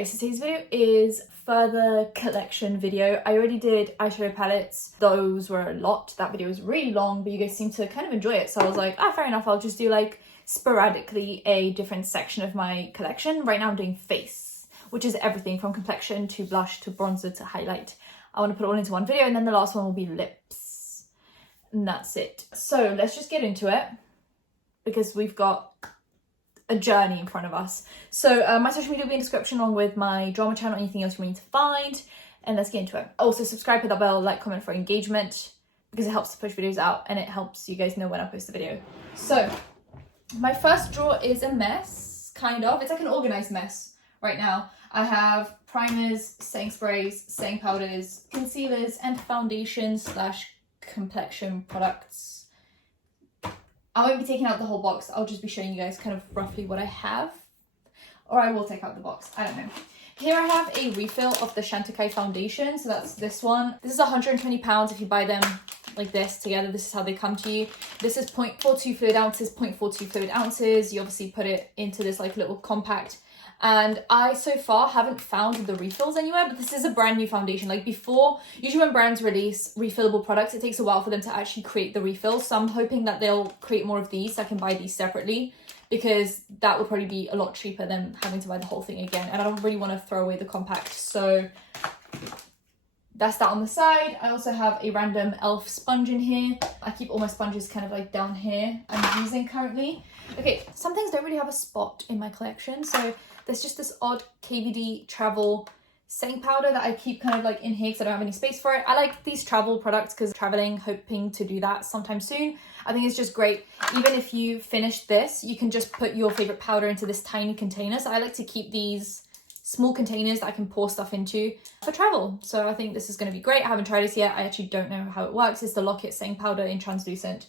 Okay, so today's video is further collection video. I already did eyeshadow palettes. Those were a lot. That video was really long, but you guys seem to kind of enjoy it. So I was like, fair enough. I'll just do like sporadically a different section of my collection. Right now I'm doing face, which is everything from complexion to blush to bronzer to highlight. I want to put it all into one video, and then the last one will be lips. And that's it. So let's just get into it because we've got a journey in front of us. So my social media will be in the description along with my drama channel, anything else you need to find, and let's get into it. Also subscribe, hit that bell, like, comment for engagement because it helps to push videos out and it helps you guys know when I post the video. So my first drawer is a mess, kind of. It's like an organized mess right now. I have primers, setting sprays, setting powders, concealers, and foundations / complexion products. I won't be taking out the whole box. I'll just be showing you guys kind of roughly what I have. Or I will take out the box. I don't know. Here I have a refill of the Chantecaille foundation. So that's this one. This is £120 if you buy them like this together. This is how they come to you. This is 0.42 fluid ounces, 0.42 fluid ounces. You obviously put it into this like little compact. And I so far haven't found the refills anywhere, but this is a brand new foundation. Like before, usually when brands release refillable products, it takes a while for them to actually create the refills. So I'm hoping that they'll create more of these so I can buy these separately, because that would probably be a lot cheaper than having to buy the whole thing again. And I don't really want to throw away the compact. So that's that on the side. I also have a random e.l.f. sponge in here. I keep all my sponges kind of like down here I'm using currently. Okay, some things don't really have a spot in my collection. So there's just this odd KVD travel setting powder that I keep kind of like in here because I don't have any space for it. I like these travel products because traveling, hoping to do that sometime soon. I think it's just great. Even if you finish this, you can just put your favorite powder into this tiny container. So I like to keep these small containers that I can pour stuff into for travel. So I think this is going to be great. I haven't tried this yet. I actually don't know how it works. It's the Lock-It setting powder in translucent.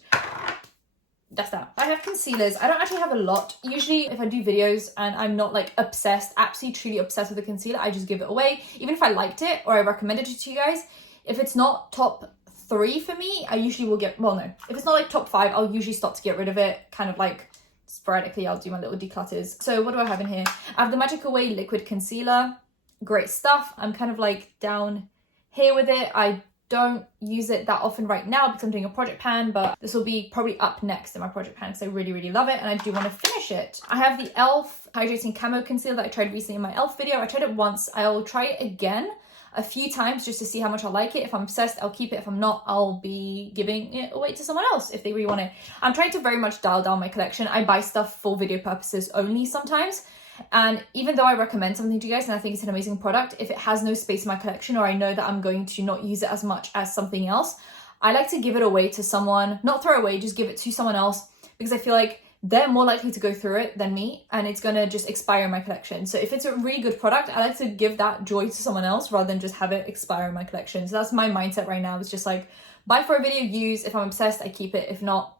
That's that. I have concealers. I don't actually have a lot. Usually if I do videos and I'm not like obsessed, absolutely truly obsessed with the concealer, I just give it away. Even if I liked it or I recommended it to you guys, if it's not top 3 for me, I usually will get, well no, if it's not like top 5, I'll usually start to get rid of it. Kind of like sporadically, I'll do my little declutters. So what do I have in here? I have the Magic Away liquid concealer. Great stuff. I'm kind of like down here with it. I don't use it that often right now because I'm doing a project pan, but this will be probably up next in my project pan because I really, really love it and I do want to finish it. I have the e.l.f. Hydrating Camo Concealer that I tried recently in my e.l.f. video. I tried it once. I will try it again a few times just to see how much I like it. If I'm obsessed, I'll keep it. If I'm not, I'll be giving it away to someone else if they really want it. I'm trying to very much dial down my collection. I buy stuff for video purposes only sometimes. And even though I recommend something to you guys and I think it's an amazing product, if it has no space in my collection or I know that I'm going to not use it as much as something else, I like to give it away to someone, not throw away, just give it to someone else, because I feel like they're more likely to go through it than me and it's going to just expire in my collection. So if it's a really good product, I like to give that joy to someone else rather than just have it expire in my collection. So that's my mindset right now. It's just like, buy for a video, use. If I'm obsessed, I keep it. If not,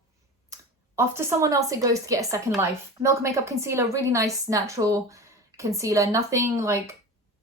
off to someone else it goes to get a second life. Milk Makeup Concealer, really nice natural concealer. Nothing like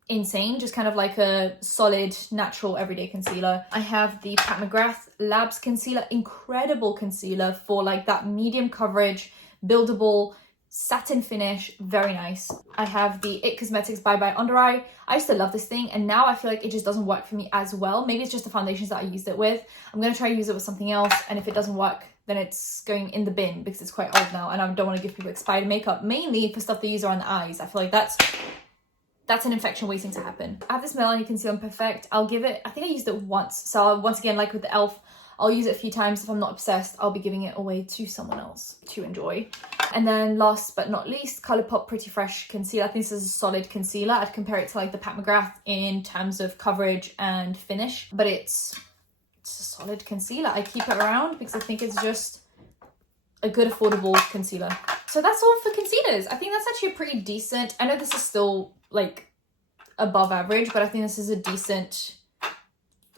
insane, just kind of like a solid natural everyday concealer. I have the Pat McGrath Labs Concealer, incredible concealer for like that medium coverage, buildable satin finish, very nice. I have the It Cosmetics Bye Bye Under Eye. I used to love this thing and now I feel like it just doesn't work for me as well. Maybe it's just the foundations that I used it with. I'm going to try to use it with something else, and if it doesn't work, then it's going in the bin because it's quite old now and I don't want to give people expired makeup, mainly for stuff they use around the eyes. I feel like that's an infection waiting to happen. I have this Milani Concealer Perfect. I'll give it, I think I used it once. So once again, like with the e.l.f., I'll use it a few times. If I'm not obsessed, I'll be giving it away to someone else to enjoy. And then last but not least, Colourpop Pretty Fresh Concealer. I think this is a solid concealer. I'd compare it to like the Pat McGrath in terms of coverage and finish, but it's a solid concealer. I keep it around because I think it's just a good affordable concealer. So that's all for concealers. I think that's actually a pretty decent, I know this is still like above average, but I think this is a decent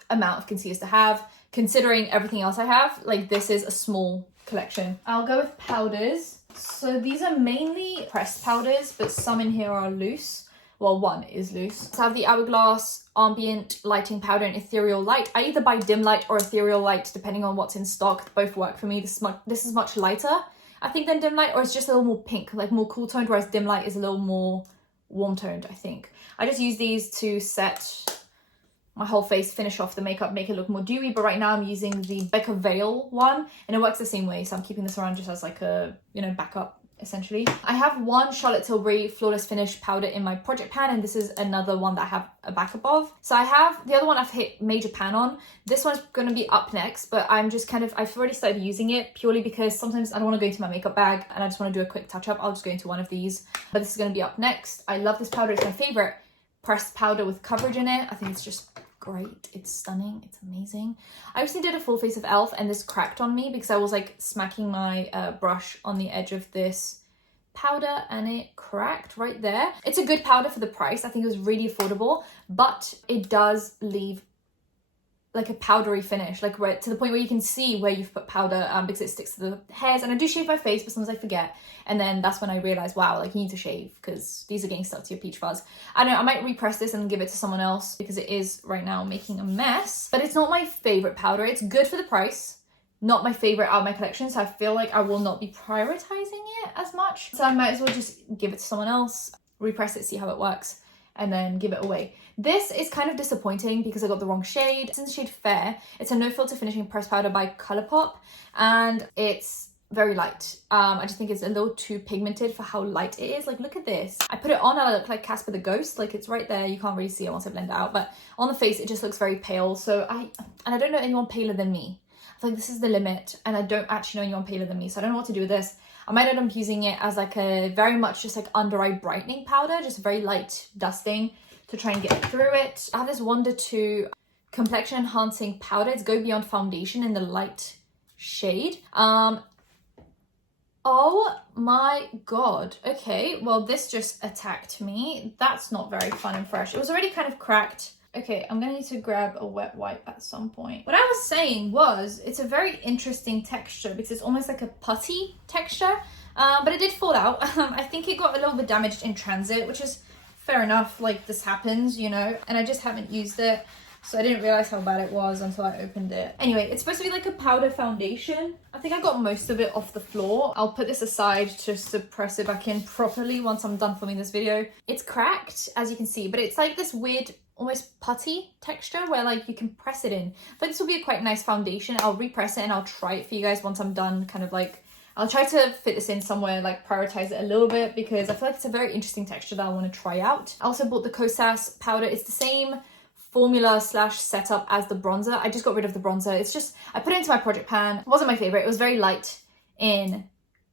amount of concealers to have. Considering everything else I have, like this is a small collection. I'll go with powders. So these are mainly pressed powders, but some in here are loose. Well, one is loose. So I have the Hourglass Ambient Lighting Powder and Ethereal Light. I either buy dim light or ethereal light, depending on what's in stock. Both work for me. This is much lighter, I think, than dim light, or it's just a little more pink, like more cool toned, whereas dim light is a little more warm toned, I think. I just use these to set my whole face, finish off the makeup, make it look more dewy. But right now I'm using the Becca Veil one, and it works the same way. So I'm keeping this around just as like a, you know, backup essentially. I have one Charlotte Tilbury Flawless Finish powder in my project pan, and this is another one that I have a backup of. So I have the other one I've hit major pan on. This one's going to be up next, but I'm just kind of, I've already started using it purely because sometimes I don't want to go into my makeup bag and I just want to do a quick touch up. I'll just go into one of these, but this is going to be up next. I love this powder. It's my favorite pressed powder with coverage in it. I think it's just great. It's stunning. It's amazing. I recently did a full face of e.l.f. and this cracked on me because I was like smacking my brush on the edge of this powder and it cracked right there. It's a good powder for the price. I think it was really affordable, but it does leave like a powdery finish, like where, to the point where you can see where you've put powder because it sticks to the hairs. And I do shave my face, but sometimes I forget. And then that's when I realized, wow, like you need to shave because these are getting stuck to your peach fuzz. I don't know, I might repress this and give it to someone else because it is right now making a mess. But it's not my favorite powder. It's good for the price. Not my favorite out of my collection, so I feel like I will not be prioritizing it as much. So I might as well just give it to someone else, repress it, see how it works, and then give it away. This is kind of disappointing because I got the wrong shade. It's in the shade Fair. It's a no filter finishing pressed powder by Colourpop, and it's very light. I just think it's a little too pigmented for how light it is. Like, look at this. I put it on and I look like Casper the Ghost. Like, it's right there. You can't really see it once I blend it out, but on the face, it just looks very pale. So I don't know anyone paler than me. Like, this is the limit, and I don't actually know anyone paler than me, so I don't know what to do with this. I might end up using it as like a very much just like under eye brightening powder, just very light dusting to try and get through it. I have this Wonder 2 complexion enhancing powder. It's Go Beyond Foundation in the light shade. Oh my god. Okay, well this just attacked me. That's not very fun and fresh. It was already kind of cracked. Okay, I'm gonna need to grab a wet wipe at some point. What I was saying was, it's a very interesting texture because it's almost like a putty texture, but it did fall out. I think it got a little bit damaged in transit, which is fair enough, like this happens, you know, and I just haven't used it, so I didn't realize how bad it was until I opened it. Anyway, it's supposed to be like a powder foundation. I think I got most of it off the floor. I'll put this aside just to press it back in properly once I'm done filming this video. It's cracked, as you can see, but it's like this weird almost putty texture where like you can press it in. But this will be a quite nice foundation. I'll repress it and I'll try it for you guys once I'm done. Kind of like, I'll try to fit this in somewhere, like prioritize it a little bit because I feel like it's a very interesting texture that I want to try out. I also bought the Kosas powder. It's the same formula slash setup as the bronzer. I just got rid of the bronzer. It's just, I put it into my project pan. It wasn't my favorite. It was very light in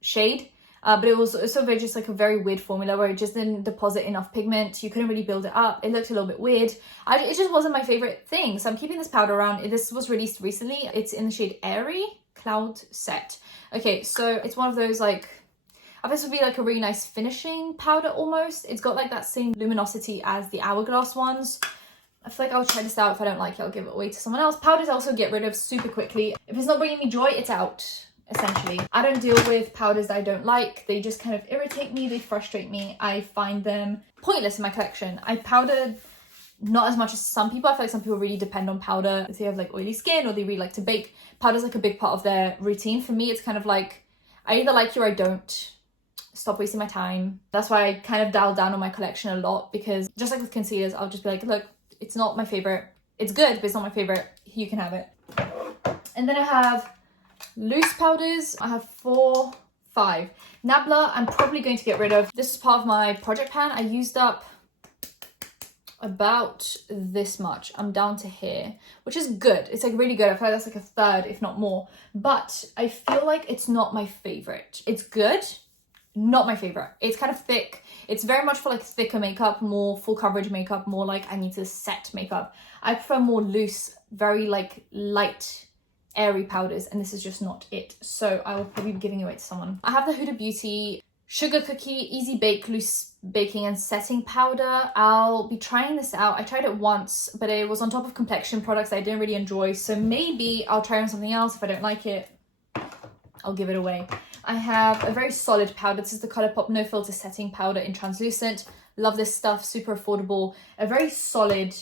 shade. But it was also very just like a very weird formula where it just didn't deposit enough pigment. You couldn't really build it up. It looked a little bit weird. It just wasn't my favorite thing. So I'm keeping this powder around. This was released recently. It's in the shade Airy Cloud Set. Okay, so it's one of those like, I guess it would be like a really nice finishing powder almost. It's got like that same luminosity as the Hourglass ones. I feel like I'll try this out. If I don't like it, I'll give it away to someone else. Powders also get rid of super quickly. If it's not bringing me joy, it's out. Essentially, I don't deal with powders that I don't like. They just kind of irritate me, they frustrate me. I find them pointless in my collection. I powder not as much as some people. I feel like some people really depend on powder if they have like oily skin or they really like to bake. Powder's like a big part of their routine. For me, it's kind of like, I either like you or I don't. Stop wasting my time. That's why I kind of dial down on my collection a lot, because just like with concealers, I'll just be like, look, it's not my favorite. It's good, but it's not my favorite. You can have it. And then I have loose powders. I have 5. Nabla, I'm probably going to get rid of. This is part of my project pan. I used up about this much. I'm down to here, which is good. It's like really good. I feel like that's like a third, if not more. But I feel like it's not my favorite. It's good, not my favorite. It's kind of thick. It's very much for like thicker makeup, more full coverage makeup, more like I need to set makeup. I prefer more loose, very like light, airy powders, and this is just not it. So I will probably be giving it away to someone. I have the Huda Beauty Sugar Cookie Easy Bake Loose Baking and Setting Powder. I'll be trying this out. I tried it once, but it was on top of Complexion products that I didn't really enjoy. So maybe I'll try on something else. If I don't like it, I'll give it away. I have a very solid powder. This is the Colourpop No Filter Setting Powder in Translucent. Love this stuff, super affordable. A very solid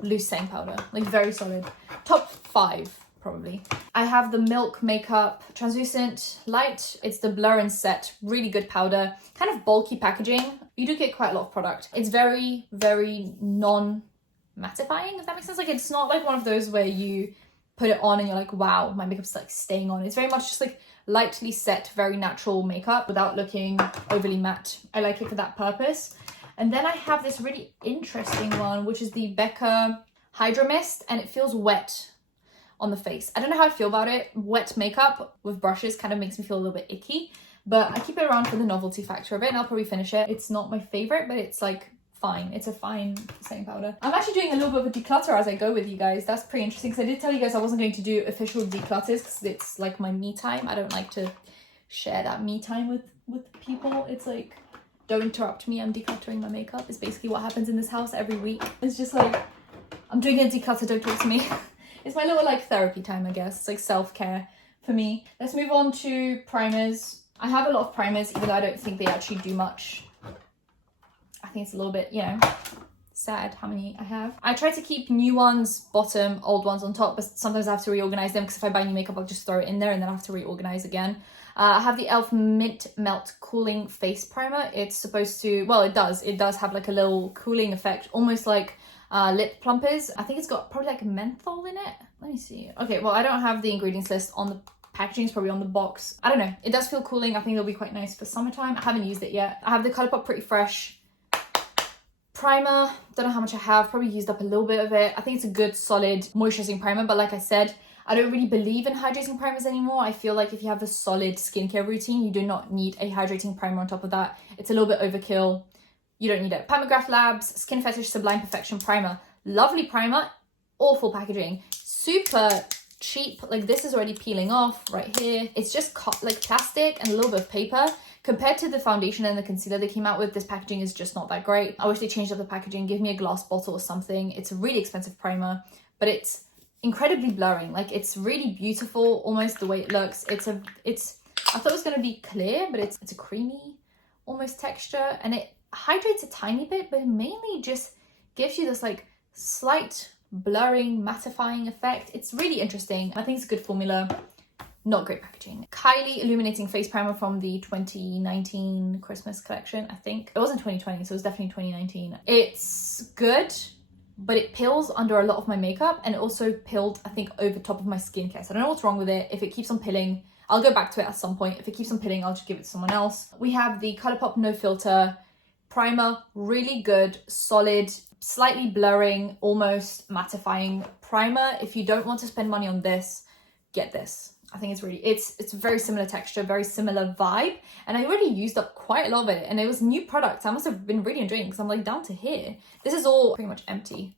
loose setting powder, like very solid. Top 5 probably. I have the Milk Makeup Translucent Light. It's the Blur and Set, really good powder, kind of bulky packaging. You do get quite a lot of product. It's very, very non-mattifying, if that makes sense. Like, it's not like one of those where you put it on and you're like, wow, my makeup's like staying on. It's very much just like lightly set, very natural makeup without looking overly matte. I like it for that purpose. And then I have this really interesting one, which is the Becca Hydra Mist, and it feels wet on the face. I don't know how I feel about it. Wet makeup with brushes kind of makes me feel a little bit icky, but I keep it around for the novelty factor of it, and I'll probably finish it. It's not my favorite, but it's like fine. It's a fine setting powder. I'm actually doing a little bit of a declutter as I go with you guys. That's pretty interesting, because I did tell you guys I wasn't going to do official declutters because it's like my me time. I don't like to share that me time with people. It's like, don't interrupt me, I'm decluttering my makeup. It's basically what happens in this house every week. It's just like, I'm doing a declutter, don't talk to me. It's my little like therapy time, I guess. It's like self-care for me. Let's move on to primers. I have a lot of primers, even though I don't think they actually do much. I think it's a little bit, you know, sad how many I have. I try to keep new ones bottom, old ones on top, but sometimes I have to reorganize them because if I buy new makeup, I'll just throw it in there and then I have to reorganize again. I have the e.l.f. Mint Melt Cooling Face Primer. It's supposed to, well, it does have like a little cooling effect, almost like lip plumpers. I think it's got probably like menthol in it. Let me see. Okay, well, I don't have the ingredients list on the packaging. It's probably on the box. I don't know. It does feel cooling. I think it'll be quite nice for summertime. I haven't used it yet. I have the Colourpop Pretty Fresh primer. Don't know how much I have. Probably used up a little bit of it. I think it's a good solid moisturizing primer, but like I said, I don't really believe in hydrating primers anymore. I feel like if you have a solid skincare routine, you do not need a hydrating primer on top of that. It's a little bit overkill. You don't need it. Mcgrath Labs Skin Fetish Sublime Perfection Primer. Lovely primer, awful packaging. Super cheap. Like, this is already peeling off right here. It's just like plastic and a little bit of paper. Compared to the foundation and the concealer they came out with, this packaging is just not that great. I wish they changed up the packaging, give me a glass bottle or something. It's a really expensive primer, but it's incredibly blurring. Like, it's really beautiful, almost the way it looks. I thought it was going to be clear, but it's a creamy almost texture, and it hydrates a tiny bit, but it mainly just gives you this like slight blurring, mattifying effect. It's really interesting. I think it's a good formula. Not great packaging. Kylie Illuminating Face Primer from the 2019 Christmas collection, I think. It wasn't 2020, so it was definitely 2019. It's good, but it pills under a lot of my makeup, and it also pilled, I think, over top of my skincare. So I don't know what's wrong with it. If it keeps on pilling, I'll go back to it at some point. If it keeps on pilling, I'll just give it to someone else. We have the Colourpop No Filter Primer. Really good, solid, slightly blurring, almost mattifying primer. If you don't want to spend money on this, get this. I think it's really, it's very similar texture, very similar vibe, and I already used up quite a lot of it, and it was new product. I must have been really enjoying it because I'm like down to here. This is all pretty much empty.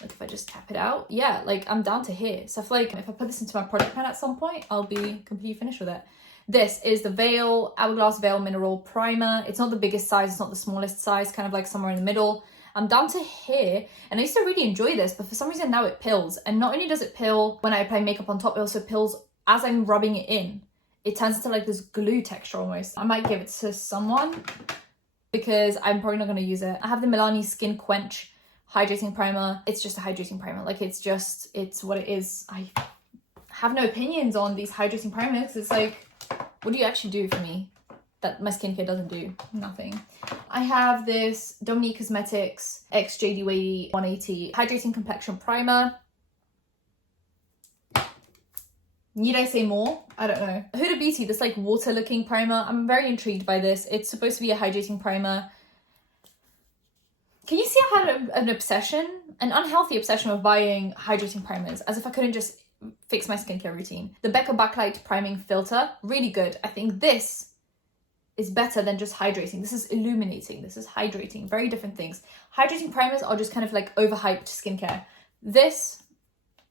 Like, if I just tap it out, yeah, like I'm down to here. So I feel like if I put this into my product pan at some point, I'll be completely finished with it. This is the Veil Hourglass Veil Mineral Primer. It's not the biggest size, it's not the smallest size, kind of like somewhere in the middle. I'm down to here, and I used to really enjoy this, but for some reason now it pills. And not only does it pill when I apply makeup on top, it also pills as I'm rubbing it in. It turns into like this glue texture almost. I might give it to someone because I'm probably not going to use it. I have the Milani Skin Quench Hydrating Primer. It's just a hydrating primer. Like, it's what it is. I have no opinions on these hydrating primers. It's like, what do you actually do for me that my skincare doesn't do? Nothing. I have this Dominique Cosmetics X JD Weighty 180 Hydrating Complexion Primer. Need I say more? I don't know. Huda Beauty, this like water looking primer. I'm very intrigued by this. It's supposed to be a hydrating primer. Can you see I had an obsession, an unhealthy obsession of buying hydrating primers, as if I couldn't just fix my skincare routine. The Becca Backlight Priming Filter, really good. I think this is better than just hydrating. This is illuminating. This is hydrating. Very different things. Hydrating primers are just kind of like overhyped skincare. This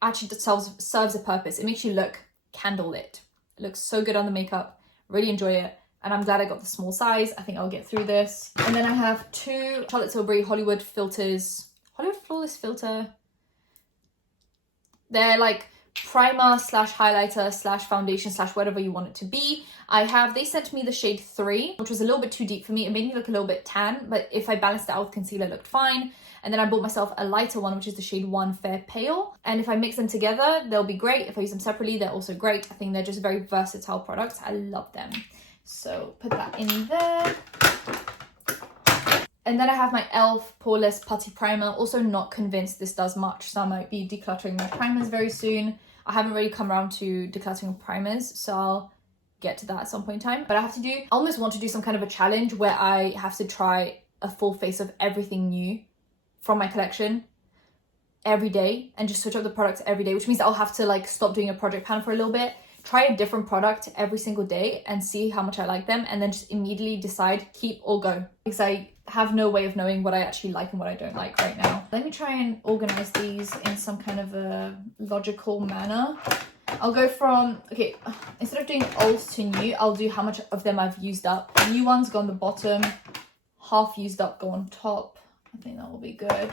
actually serves a purpose. It makes you look candlelit. It looks so good on the makeup. Really enjoy it. And I'm glad I got the small size. I think I'll get through this. And then I have two Charlotte Tilbury Hollywood Filters. Hollywood Flawless Filter. They're like primer slash highlighter slash foundation slash whatever you want it to be. They sent me the shade 3, which was a little bit too deep for me. It made me look a little bit tan, but if I balanced it out with concealer, it looked fine. And then I bought myself a lighter one, which is the shade 1 Fair Pale. And if I mix them together, they'll be great. If I use them separately, they're also great. I think they're just very versatile products. I love them. So put that in there. And then I have my e.l.f. Poreless Putty Primer. Also not convinced this does much, so I might be decluttering my primers very soon. I haven't really come around to decluttering primers, so I'll get to that at some point in time. But I almost want to do some kind of a challenge where I have to try a full face of everything new from my collection every day and just switch up the products every day, which means I'll have to like stop doing a project plan for a little bit, try a different product every single day and see how much I like them, and then just immediately decide keep or go, because I have no way of knowing what I actually like and what I don't like right now. Let me try and organize these in some kind of a logical manner. I'll go from, okay, instead of doing old to new, I'll do how much of them I've used up. New ones go on the bottom, half used up go on top. I think that will be good.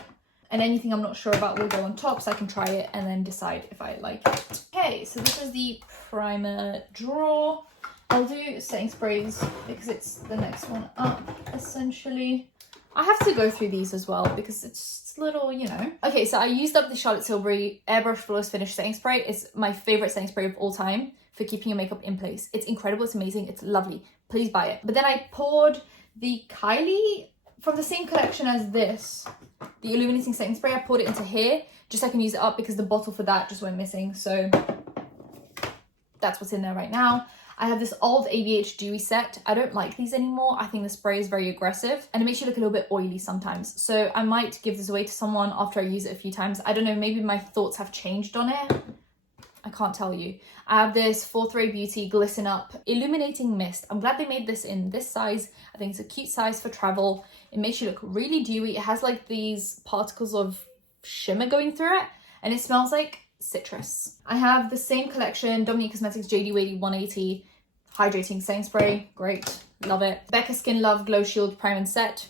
And anything I'm not sure about will go on top, so I can try it and then decide if I like it. Okay, so this is the primer drawer. I'll do setting sprays because it's the next one up, essentially. I have to go through these as well because it's little, you know. Okay, so I used up the Charlotte Tilbury Airbrush Flawless Finish setting spray. It's my favorite setting spray of all time for keeping your makeup in place. It's incredible, it's amazing, it's lovely. Please buy it. But then I poured the Kylie from the same collection as this, the Illuminating setting spray. I poured it into here just so I can use it up because the bottle for that just went missing. So that's what's in there right now. I have this old ABH Dewy set. I don't like these anymore. I think the spray is very aggressive and it makes you look a little bit oily sometimes. So I might give this away to someone after I use it a few times. I don't know, maybe my thoughts have changed on it. I can't tell you. I have this Fourth Ray Beauty Glisten Up Illuminating Mist. I'm glad they made this in this size. I think it's a cute size for travel. It makes you look really dewy. It has like these particles of shimmer going through it and it smells like citrus. I have the same collection, Dominique Cosmetics JD Weighty 180 Hydrating Setting Spray. Great, love it. Becca Skin Love Glow Shield Prime and Set.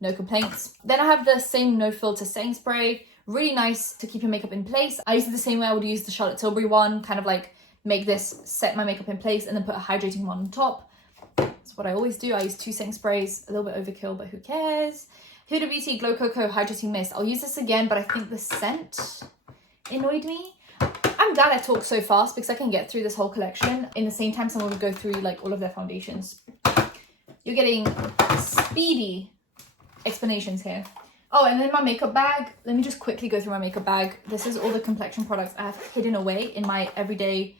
No complaints. Then I have the same No Filter Setting Spray. Really nice to keep your makeup in place. I use it the same way I would use the Charlotte Tilbury one, kind of like make this, set my makeup in place and then put a hydrating one on top. That's what I always do. I use 2 setting sprays, a little bit overkill, but who cares? Huda Beauty Glow Coco Hydrating Mist. I'll use this again, but I think the scent annoyed me. I'm glad I talked so fast because I can get through this whole collection in the same time someone would go through like all of their foundations. You're getting speedy explanations here. Oh, and then my makeup bag. Let me just quickly go through my makeup bag. This is all the Complexion products I have hidden away in my everyday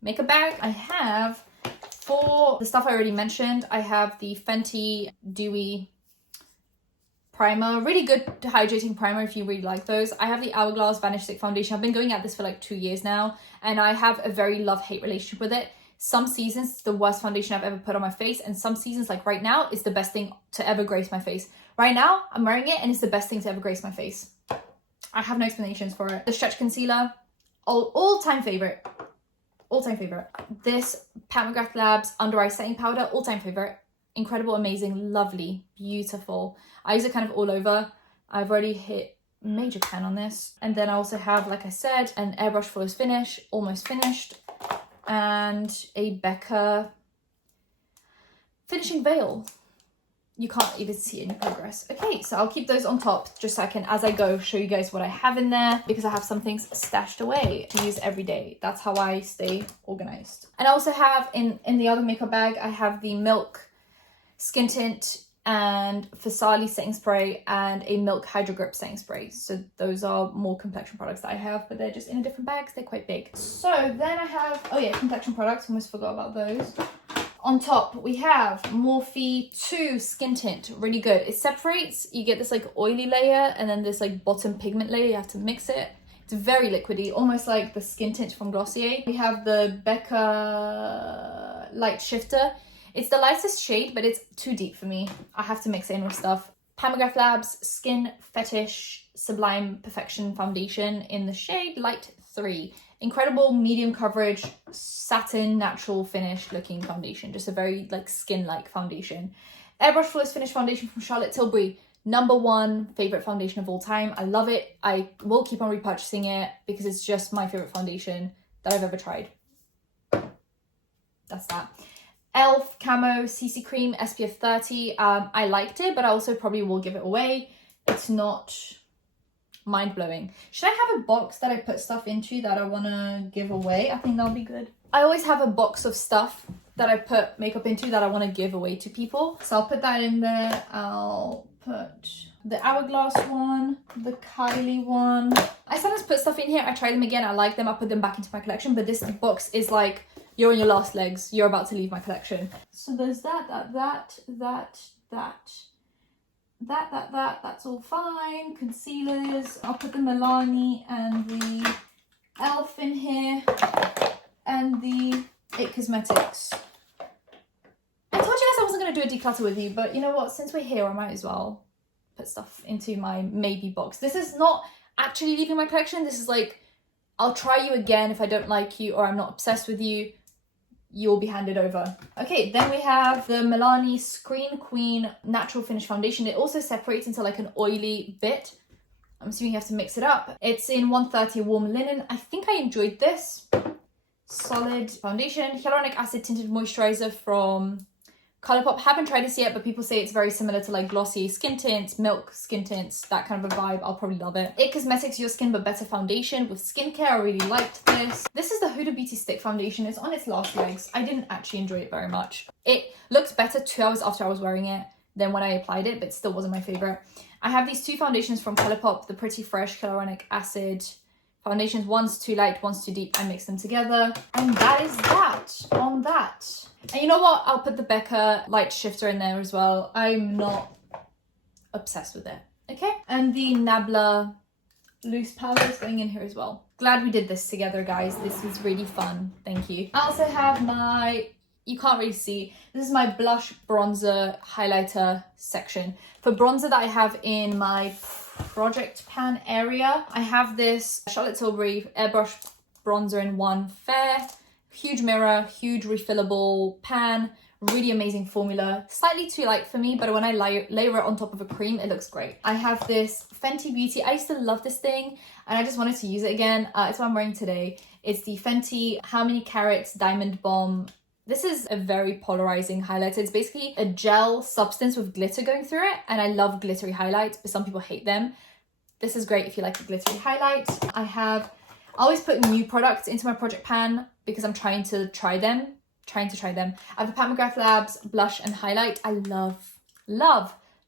makeup bag. I have, for the stuff I already mentioned, I have the Fenty Dewy Primer. Really good hydrating primer if you really like those. I have the Hourglass Vanish Stick Foundation. I've been going at this for like 2 years now, and I have a very love-hate relationship with it. Some seasons, it's the worst foundation I've ever put on my face, and some seasons, like right now, it's the best thing to ever grace my face. Right now, I'm wearing it, and it's the best thing to ever grace my face. I have no explanations for it. The Stretch Concealer, all-time favorite. All-time favorite. This Pat McGrath Labs Under Eye Setting Powder, all-time favorite. Incredible, amazing, lovely, beautiful. I use it kind of all over. I've already hit major 10 on this. And then I also have, like I said, an Airbrush Flawless Finish, almost finished, and a Becca Finishing Veil. You can't even see any progress. Okay, so I'll keep those on top just so I can, as I go, show you guys what I have in there, because I have some things stashed away to use every day. That's how I stay organized. And I also have in the other makeup bag, I have the Milk Skin Tint and Fasali setting spray and a Milk Hydra Grip setting spray. So those are more complexion products that I have, but they're just in a different bag because they're quite big. So then I have, oh yeah, complexion products, almost forgot about those. On top, we have Morphe 2 Skin Tint, really good. It separates, you get this like oily layer and then this like bottom pigment layer, you have to mix it. It's very liquidy, almost like the Skin Tint from Glossier. We have the Becca Light Shifter. It's the lightest shade, but it's too deep for me. I have to mix it in with stuff. Pat McGrath Labs Skin Fetish Sublime Perfection Foundation in the shade Light 3. Incredible medium coverage, satin, natural finish looking foundation. Just a very like skin-like foundation. Airbrush Flawless Finish Foundation from Charlotte Tilbury. #1 favorite foundation of all time. I love it. I will keep on repurchasing it because it's just my favorite foundation that I've ever tried. that's that. Elf Camo CC Cream SPF 30. I liked it, but I also probably will give it away. It's not mind-blowing. Should I have a box that I put stuff into that I want to give away? I think that'll be good. I always have a box of stuff that I put makeup into that I want to give away to people. So I'll put that in there. I'll put the Hourglass one, the Kylie one. I sometimes put stuff in here. I try them again. I like them. I put them back into my collection. But this box is like, you're on your last legs. You're about to leave my collection. So there's that's all fine. Concealers, I'll put the Milani and the Elf in here, and the It Cosmetics. I told you guys I wasn't going to do a declutter with you, but you know what, since we're here I might as well put stuff into my maybe box. This is not actually leaving my collection. This is like, I'll try you again if I don't like you or I'm not obsessed with you. You'll be handed over. Okay, then we have the Milani Screen Queen Natural Finish Foundation. It also separates into like an oily bit. I'm assuming you have to mix it up. It's in 130 Warm Linen. I think I enjoyed this. Solid foundation. Hyaluronic Acid Tinted Moisturizer from Colourpop. Haven't tried this yet, but people say it's very similar to like glossy skin tints, milk skin tints, that kind of a vibe. I'll probably love it. It Cosmetics Your Skin But Better Foundation with skincare. I really liked this. This is the Huda Beauty Stick Foundation. It's on its last legs. I didn't actually enjoy it very much. It looks better 2 hours after I was wearing it than when I applied it, but still wasn't my favorite. I have these two foundations from Colourpop, the Pretty Fresh Hyaluronic Acid foundations. One's too light, one's too deep. I mix them together. And that is that on that. And you know what? I'll put the Becca light shifter in there as well. I'm not obsessed with it. Okay. And the Nabla loose powder is going in here as well. Glad we did this together, guys. This is really fun. Thank you. I also have my, you can't really see, this is my blush, bronzer, highlighter section. For bronzer that I have in my project pan area, I have this Charlotte Tilbury airbrush bronzer in one fair. Huge mirror, huge refillable pan, really amazing formula. Slightly too light for me, but when I layer it on top of a cream, it looks great. I have this Fenty Beauty. I used to love this thing and I just wanted to use it again. It's what I'm wearing today. It's the Fenty How Many Carats Diamond Bomb. This is a very polarizing highlighter. It's basically a gel substance with glitter going through it. And I love glittery highlights, but some people hate them. This is great if you like a glittery highlight. I always put new products into my project pan because I'm trying to try them. I have the Mcgrath Labs blush and highlight. I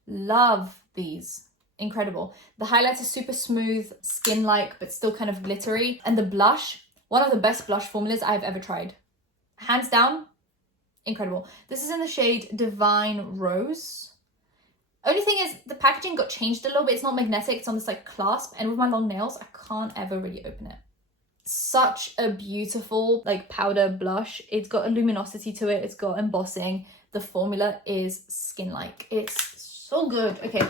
love these. Incredible. The highlights are super smooth, skin-like, but still kind of glittery. And the blush, one of the best blush formulas I've ever tried. Hands down, incredible. This is in the shade Divine Rose. Only thing is the packaging got changed a little bit. It's not magnetic, it's on this like clasp. And with my long nails, I can't ever really open it. Such a beautiful like powder blush. It's got a luminosity to it. It's got embossing. The formula is skin-like. It's so good. Okay,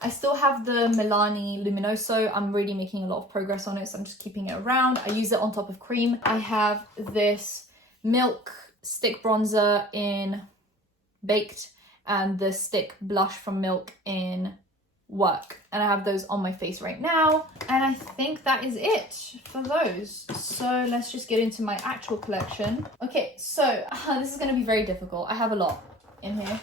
I still have the Milani Luminoso. I'm really making a lot of progress on it, so I'm just keeping it around. I use it on top of cream. I have this Milk Stick Bronzer in Baked and the Stick Blush from Milk in Work, and I have those on my face right now, and I think that is it for those. So let's just get into my actual collection. Okay, so this is going to be very difficult. I have a lot in here,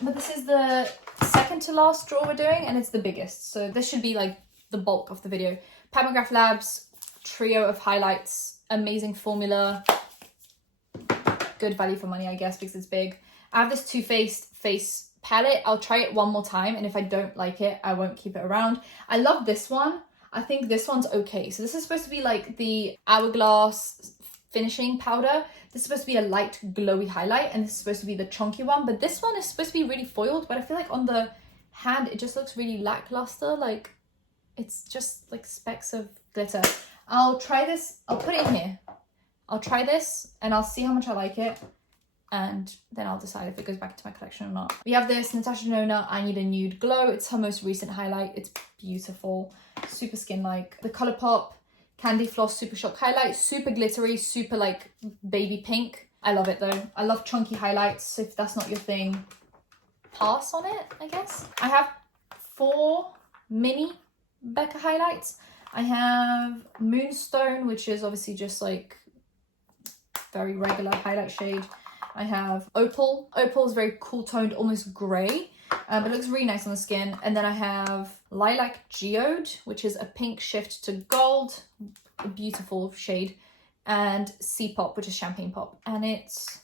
but this is the second to last drawer we're doing, and it's the biggest, so this should be like the bulk of the video. Mcgrath Labs trio of highlights, amazing formula, good value for money, I guess, because it's big. I have this Too Faced face palette. I'll try it one more time, and if I don't like it, I won't keep it around. I love this one. I think this one's okay. So this is supposed to be like the Hourglass finishing powder. This is supposed to be a light glowy highlight, and this is supposed to be the chunky one, but this one is supposed to be really foiled, but I feel like on the hand it just looks really lackluster. Like it's just like specks of glitter. I'll try this. I'll put it in here. I'll try this and I'll see how much I like it, and then I'll decide if it goes back into my collection or not. We have this Natasha Denona I Need a Nude Glow. It's her most recent highlight. It's beautiful, super skin-like. The Colourpop Candy Floss Super Shock highlight, super glittery, super like baby pink. I love it though. I love chunky highlights, so if that's not your thing, pass on it, I guess. I have 4 mini Becca highlights. I have Moonstone, which is obviously just like very regular highlight shade. I have Opal. Opal is very cool toned, almost grey. It looks really nice on the skin. And then I have Lilac Geode, which is a pink shift to gold, a beautiful shade, and C-Pop, which is Champagne Pop. And it's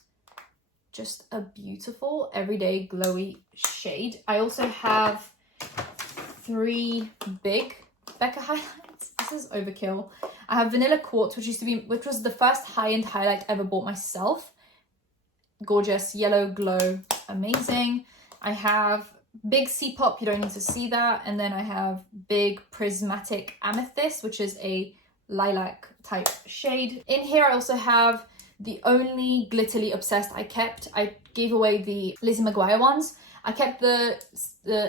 just a beautiful, everyday, glowy shade. I also have 3 big Becca highlights. This is overkill. I have Vanilla Quartz, which was the first high-end highlight I ever bought myself. Gorgeous, yellow glow, amazing. I have big C-Pop, you don't need to see that. And then I have big Prismatic Amethyst, which is a lilac type shade. In here I also have the only glitterly obsessed I kept. I gave away the Lizzie McGuire ones. I kept the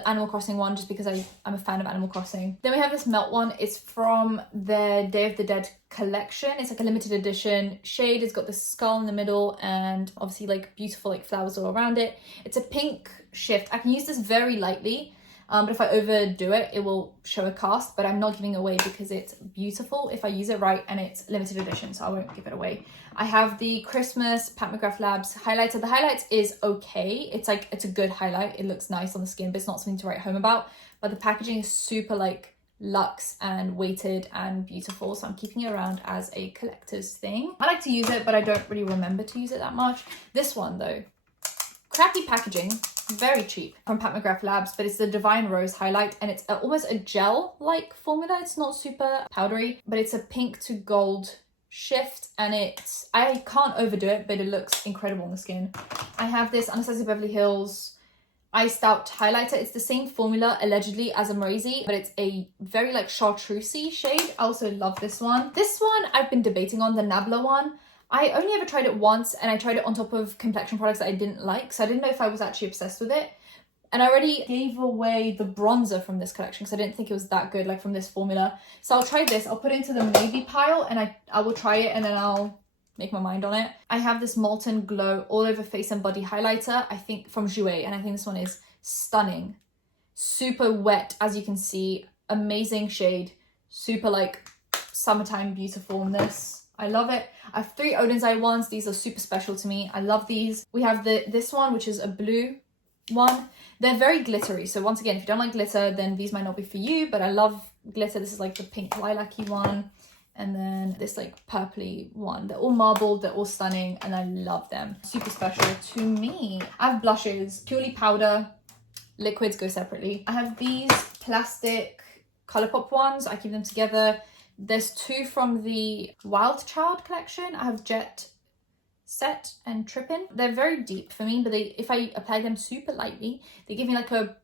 Animal Crossing one just because I'm a fan of Animal Crossing. Then we have this Melt one. It's from their Day of the Dead collection. It's like a limited edition shade. It's got the skull in the middle and obviously like beautiful like flowers all around it. It's a pink shift. I can use this very lightly, but if I overdo it, it will show a cast, but I'm not giving it away because it's beautiful if I use it right, and it's limited edition, so I won't give it away. I have the Christmas Pat McGrath Labs highlighter. The highlights is okay. It's a good highlight. It looks nice on the skin, but it's not something to write home about. But the packaging is super like luxe and weighted and beautiful, so I'm keeping it around as a collector's thing. I like to use it, but I don't really remember to use it that much. This one though, crappy packaging, very cheap, from Pat McGrath Labs, but it's the Divine Rose highlight, and it's almost a gel-like formula. It's not super powdery, but it's a pink to gold shift, and I can't overdo it, but it looks incredible on the skin. I have this Anastasia Beverly Hills Iced Out highlighter. It's the same formula allegedly as a Maraisi, but it's a very like chartreusey shade. I also love this one. This one I've been debating on, the Nabla one. I only ever tried it once, and I tried it on top of complexion products that I didn't like, so I didn't know if I was actually obsessed with it. And I already gave away the bronzer from this collection because I didn't think it was that good, like from this formula. So I'll try this. I'll put it into the maybe pile, and I will try it, and then I'll make my mind on it. I have this Molten Glow all over face and body highlighter, I think from Jouer, and I think this one is stunning. Super wet, as you can see. Amazing shade. Super like summertime beautifulness. I love it. I have 3 Odin's Eye ones. These are super special to me. I love these. We have this one, which is a blue one. They're very glittery. So once again, if you don't like glitter, then these might not be for you, but I love glitter. This is like the pink lilac-y one. And then this like purpley one. They're all marbled, they're all stunning, and I love them. Super special to me. I have blushes, purely powder. Liquids go separately. I have these plastic Colourpop ones. I keep them together. There's 2 from the Wild Child collection. I have Jet Set and Trippin'. They're very deep for me, but if I apply them super lightly, they give me like a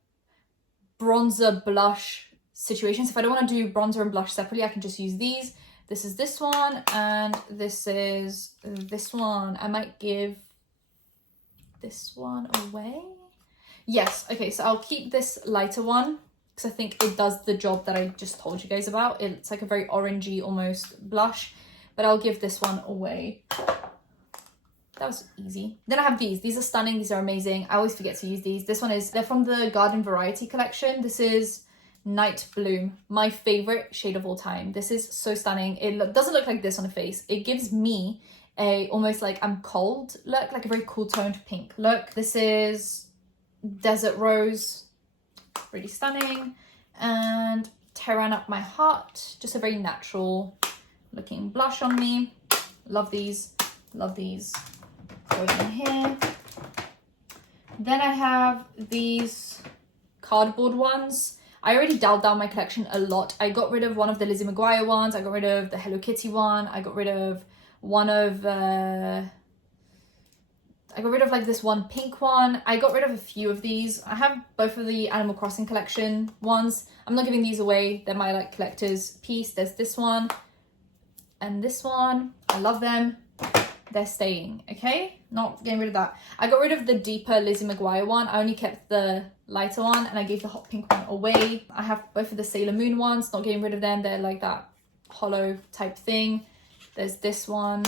bronzer blush situation. So if I don't want to do bronzer and blush separately, I can just use these. This is this one, and this is this one. I might give this one away. Yes, okay, so I'll keep this lighter one because I think it does the job that I just told you guys about. It's like a very orangey almost blush, but I'll give this one away. That was easy. Then I have these. These are stunning. These are amazing. I always forget to use these. This one they're from the Garden Variety collection. This is Night Bloom, my favorite shade of all time. This is so stunning. It doesn't look like this on the face. It gives me a almost like I'm cold look, like a very cool toned pink look. This is Desert Rose, really stunning. And Tearing Up My Heart, just a very natural looking blush on me. Love these, love these. Go in here. Then I have these cardboard ones. I already dialed down my collection a lot. I got rid of one of the Lizzie McGuire ones. I got rid of the Hello Kitty one. I got rid of one of I got rid of like this one pink one. I got rid of a few of these. I have both of the Animal Crossing collection ones. I'm not giving these away. They're my like collector's piece. There's this one and this one. I love them. They're staying, okay? Not getting rid of that. I got rid of the deeper Lizzie McGuire one. I only kept the lighter one, and I gave the hot pink one away. I have both of the Sailor Moon ones. Not getting rid of them. They're like that hollow type thing. There's this one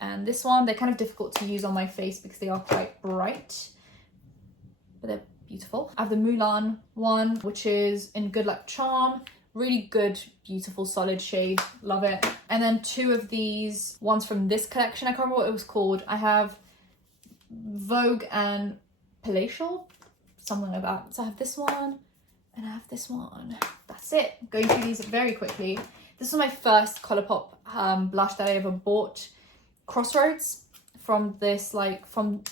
and this one. They're kind of difficult to use on my face because they are quite bright, but they're beautiful. I have the Mulan one, which is in Good Luck Charm. Really good, beautiful, solid shade. Love it. And then 2 of these ones from this collection. I can't remember what it was called. I have Vogue and Palatial, something like that. So I have this one and I have this one. That's it. Going through these very quickly. This was my first Colourpop blush that I ever bought. Crossroads, from this, like, from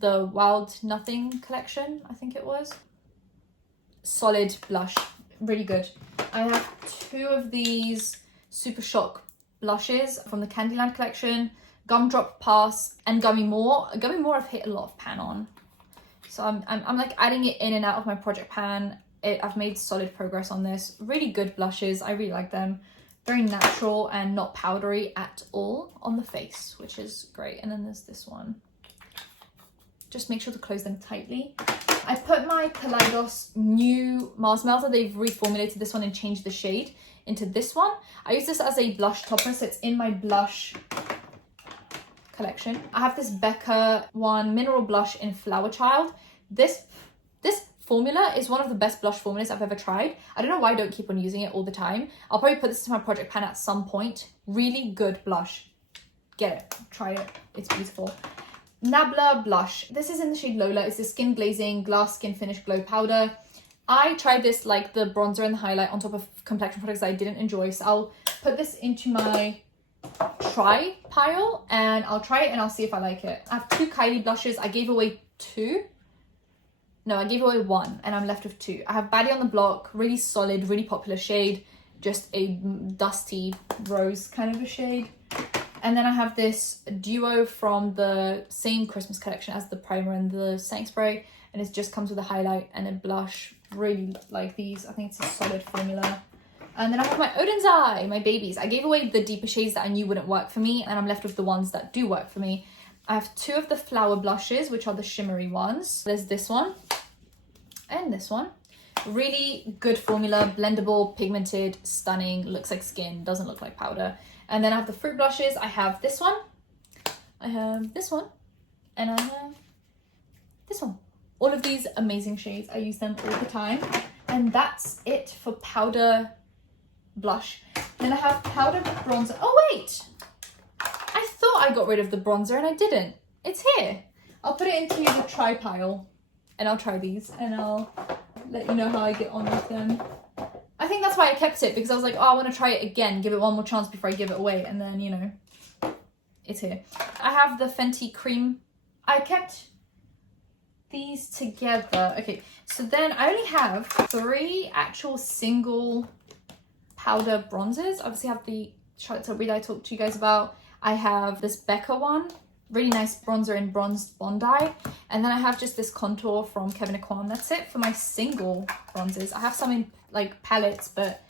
the Wild Nothing collection, I think it was. Solid blush, really good. I have 2 of these Super Shock blushes from the Candyland collection, Gumdrop Pass and Gummy More. Gummy More I've hit a lot of pan on, so I'm like adding it in and out of my project pan. I've made solid progress on this. Really good blushes, I really like them. Very natural and not powdery at all on the face, which is great. And then there's this one. Just make sure to close them tightly. I put my Kaleidos new Mars Melter. They've reformulated this one and changed the shade into this one. I use this as a blush topper, so it's in my blush collection. I have this Becca one mineral blush in Flower Child. This formula is one of the best blush formulas I've ever tried. I don't know why I don't keep on using it all the time. I'll probably put this in my project pan at some point. Really good blush. Get it, try it, it's beautiful. Nabla blush. This is in the shade Lola. It's the Skin Glazing Glass Skin Finish Glow Powder. I tried this like the bronzer and the highlight on top of complexion products that I didn't enjoy. So I'll put this into my try pile and I'll try it and I'll see if I like it. I have 2 Kylie blushes. I gave away 2. No, I gave away 1 and I'm left with 2. I have Baddie on the Block, really solid, really popular shade. Just a dusty rose kind of a shade. And then I have this duo from the same Christmas collection as the primer and the setting spray. And it just comes with a highlight and a blush. Really like these. I think it's a solid formula. And then I have my Odin's Eye, my babies. I gave away the deeper shades that I knew wouldn't work for me. And I'm left with the ones that do work for me. I have 2 of the Flower blushes, which are the shimmery ones. There's this one and this one. Really good formula, blendable, pigmented, stunning, looks like skin, doesn't look like powder. And then I have the Fruit blushes. I have this one, I have this one, and I have this one. All of these amazing shades. I use them all the time. And that's it for powder blush. Then I have powder bronzer. Oh wait! I thought I got rid of the bronzer and I didn't. It's here. I'll put it into the try pile and I'll try these and I'll let you know how I get on with them. I think that's why I kept it, because I was like, oh, I want to try it again, give it one more chance before I give it away, and then, you know, it's here. I have the Fenty Cream. I kept these together. Okay, so then I only have 3 actual single powder bronzers. Obviously I have the Charlotte Tilbury that I talked to you guys about. I have this Becca one, really nice bronzer in Bronzed Bondi. And then I have just this contour from Kevyn Aucoin. That's it for my single bronzers. I have some in like palettes, but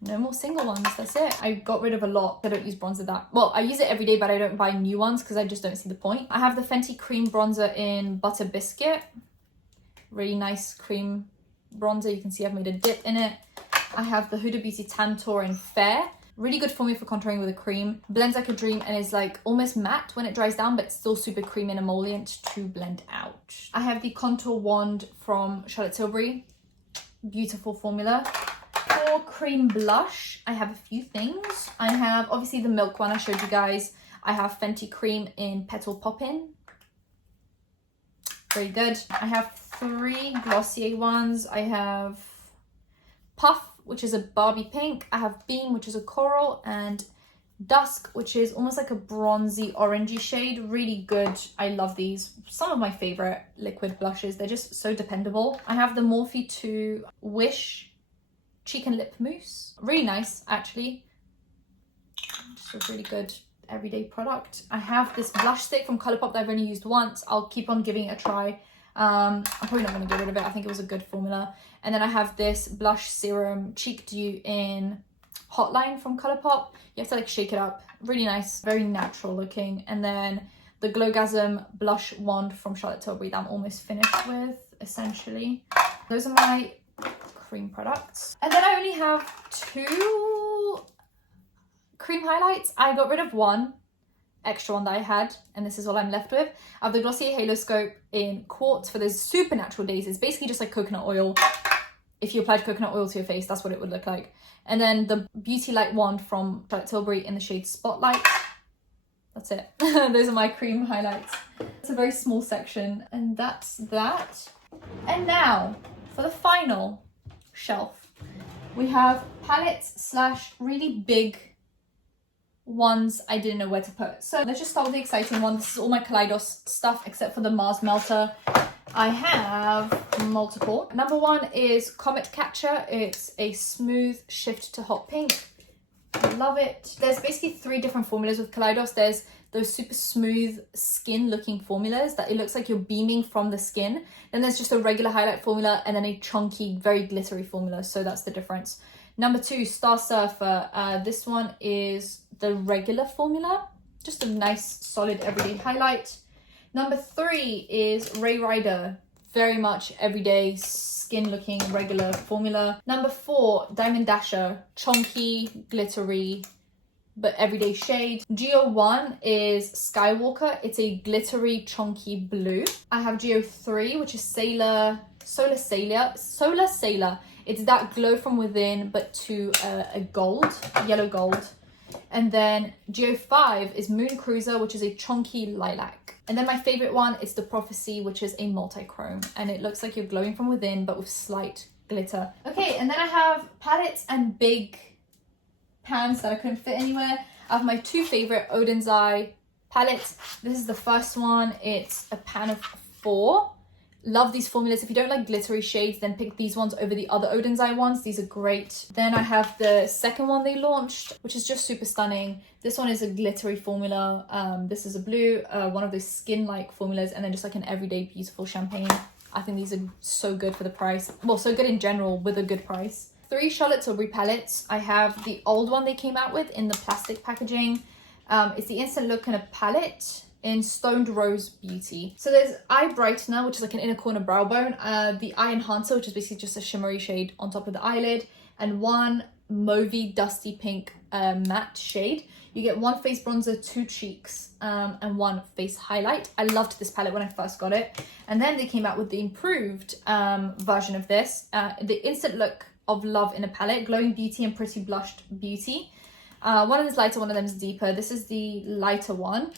no more single ones. That's it. I got rid of a lot. I don't use bronzer that well. I use it every day, but I don't buy new ones because I just don't see the point. I have the Fenty Cream bronzer in Butter Biscuit. Really nice cream bronzer. You can see I've made a dip in it. I have the Huda Beauty Tantour in Fair. Really good formula for contouring with a cream. Blends like a dream and is like almost matte when it dries down, but still super creamy and emollient to blend out. I have the Contour Wand from Charlotte Tilbury. Beautiful formula. For cream blush, I have a few things. I have obviously the Milk one I showed you guys. I have Fenty Cream in Petal Poppin'. Very good. I have 3 Glossier ones. I have Puff, which is a Barbie pink. I have Beam, which is a coral, and Dusk, which is almost like a bronzy orangey shade. Really good. I love these. Some of my favorite liquid blushes. They're just so dependable. I have the Morphe 2 Wish Cheek and Lip Mousse. Really nice, actually. Just a really good everyday product. I have this blush stick from Colourpop that I've only used once. I'll keep on giving it a try. I'm probably not going to get rid of it. I think it was a good formula. And then I have this blush serum cheek dew in Hotline from Colourpop. You have to like shake it up. Really nice, very natural looking. And then the Glowgasm blush wand from Charlotte Tilbury that I'm almost finished with, essentially. Those are my cream products. And then I only have 2 cream highlights. I got rid of one extra one that I had, and this is all I'm left with. I have the Glossier Halo Scope in Quartz for those super natural days. It's basically just like coconut oil. If you applied coconut oil to your face, that's what it would look like. And then the Beauty Light wand from Charlotte Tilbury in the shade Spotlight. That's it. Those are my cream highlights. It's a very small section, and that's that. And now for the final shelf, we have palettes slash really big ones I didn't know where to put. So let's just start with the exciting one. This is all my Kaleidos stuff except for the Mars Melter. I have multiple. Number one is Comet Catcher. It's a smooth shift to hot pink. I love it. There's basically 3 different formulas with Kaleidos. There's those super smooth skin looking formulas that it looks like you're beaming from the skin. Then there's just a regular highlight formula and then a chunky, very glittery formula. So that's the difference. Number 2, Star Surfer. This one is the regular formula. Just a nice, solid, everyday highlight. Number 3 is Ray Rider. Very much everyday, skin looking, regular formula. Number 4, Diamond Dasher. Chunky, glittery, but everyday shade. Geo 1 is Skywalker. It's a glittery, chunky blue. I have Geo 3, which is Solar Sailor. It's that glow from within, but to a gold, yellow gold. And then Geo 5 is Moon Cruiser, which is a chunky lilac. And then my favorite one is the Prophecy, which is a multi-chrome. And it looks like you're glowing from within, but with slight glitter. Okay, and then I have palettes and big pans that I couldn't fit anywhere. I have my 2 favorite Odin's Eye palettes. This is the first one. It's a pan of 4. Love these formulas. If you don't like glittery shades, then pick these ones over the other Odin's Eye ones. These are great. Then I have the second one they launched, which is just super stunning. This one is a glittery formula. This is a blue, one of those skin-like formulas, and then just like an everyday beautiful champagne. I think these are so good for the price. Well, so good in general with a good price. 3 Charlotte Tilbury palettes. I have the old one they came out with in the plastic packaging. It's the Instant Look in a palette in Stoned Rose Beauty. So there's Eye Brightener, which is like an inner corner brow bone, the Eye Enhancer, which is basically just a shimmery shade on top of the eyelid, and 1 mauvey dusty pink matte shade. You get 1 face bronzer, 2 cheeks, and 1 face highlight. I loved this palette when I first got it. And then they came out with the improved version of this, the Instant Look of Love in a palette, Glowing Beauty and Pretty Blushed Beauty. One of them is lighter, one of them is deeper. This is the lighter one.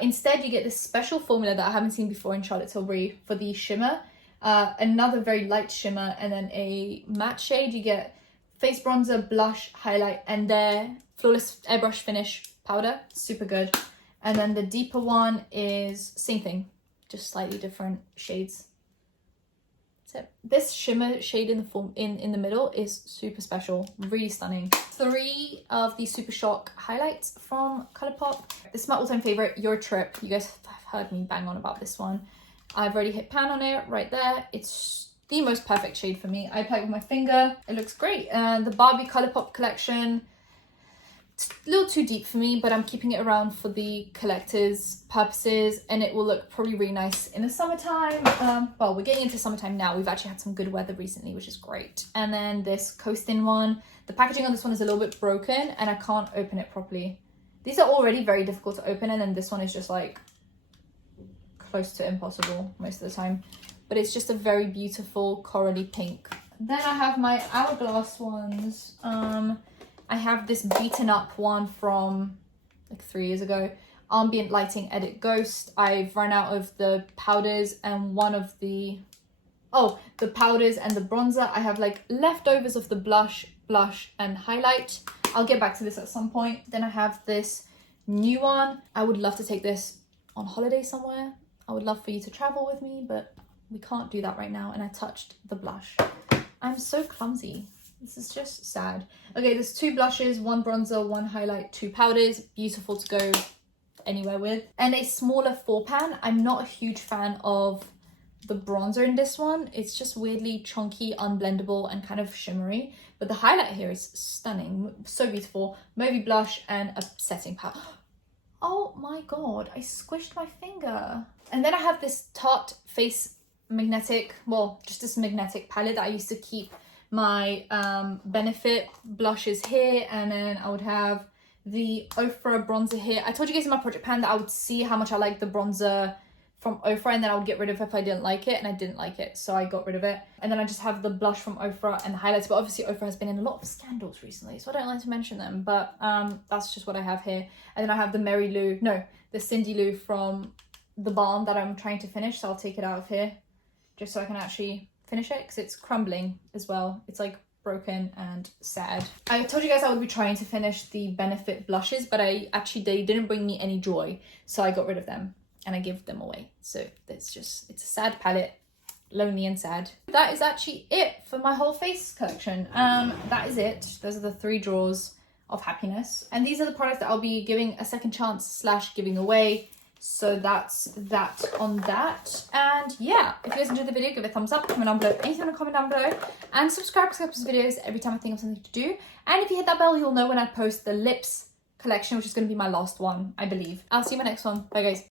Instead, you get this special formula that I haven't seen before in Charlotte Tilbury for the shimmer. Another very light shimmer, and then a matte shade. You get face bronzer, blush, highlight, and their flawless airbrush finish powder. Super good. And then the deeper one is same thing, just slightly different shades. So this shimmer shade in the middle is super special, really stunning. 3 of the Super Shock highlights from Colourpop. This is my all-time favorite, Your Trip. You guys have heard me bang on about this one. I've already hit pan on it right there. It's the most perfect shade for me. I apply it with my finger. It looks great. The Barbie Colourpop collection. It's a little too deep for me, but I'm keeping it around for the collector's purposes, and it will look probably really nice in the summertime. Well, we're getting into summertime now. We've actually had some good weather recently, which is great. And then this Coastin one. The packaging on this one is a little bit broken, and I can't open it properly. These are already very difficult to open, and then this one is just like close to impossible most of the time. But it's just a very beautiful corally pink. Then I have my Hourglass ones. I have this beaten up one from like 3 years ago. Ambient Lighting Edit Ghost. I've run out of the powders and the powders and the bronzer. I have like leftovers of the blush, and highlight. I'll get back to this at some point. Then I have this new one. I would love to take this on holiday somewhere. I would love for you to travel with me, but we can't do that right now. And I touched the blush. I'm so clumsy. This is just sad. Okay, there's 2 blushes, 1 bronzer, 1 highlight, 2 powders. Beautiful to go anywhere with. And a smaller 4 pan. I'm not a huge fan of the bronzer in this one. It's just weirdly chunky, unblendable, and kind of shimmery. But the highlight here is stunning. So beautiful. Mauvey blush and a setting powder. Oh my god, I squished my finger. And then I have this Tarte Face Magnetic, well, just this magnetic palette that I used to keep my Benefit blushes here, and then I would have the Ofra bronzer here. I told you guys in my project pan that I would see how much I like the bronzer from Ofra, and then I would get rid of it if I didn't like it, and I didn't like it, so I got rid of it. And then I just have the blush from Ofra and the highlights, but obviously Ofra has been in a lot of scandals recently, so I don't like to mention them, but that's just what I have here. And then I have the Cindy Lou from the balm that I'm trying to finish, so I'll take it out of here just so I can actually finish it, because it's crumbling as well. It's like broken and sad. I told you guys I would be trying to finish the Benefit blushes, but they didn't bring me any joy, so I got rid of them and I give them away. So it's a sad palette, lonely and sad. That is actually it for my whole face collection. That is it. Those are the 3 drawers of happiness, and these are the products that I'll be giving a second chance / giving away. So that's that on that. And yeah, if you guys enjoyed the video, give it a thumbs up, comment down below anything, comment down below, and subscribe because I post videos every time I think of something to do. And if you hit that bell, you'll know when I post the lips collection, which is going to be my last one, I believe. I'll see you in my next one. Bye guys.